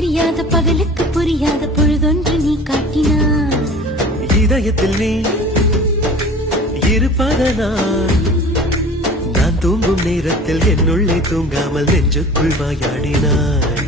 தெரியாத பகலுக்கு புரியாத பொழுதொன்று நீ காட்டினாய். இதயத்தில் நீ இருப்பதனால் நான் தூங்கும் நேரத்தில் என்னுள்ளே தூங்காமல் நெஞ்சுக்குள் வாயாடினாய்.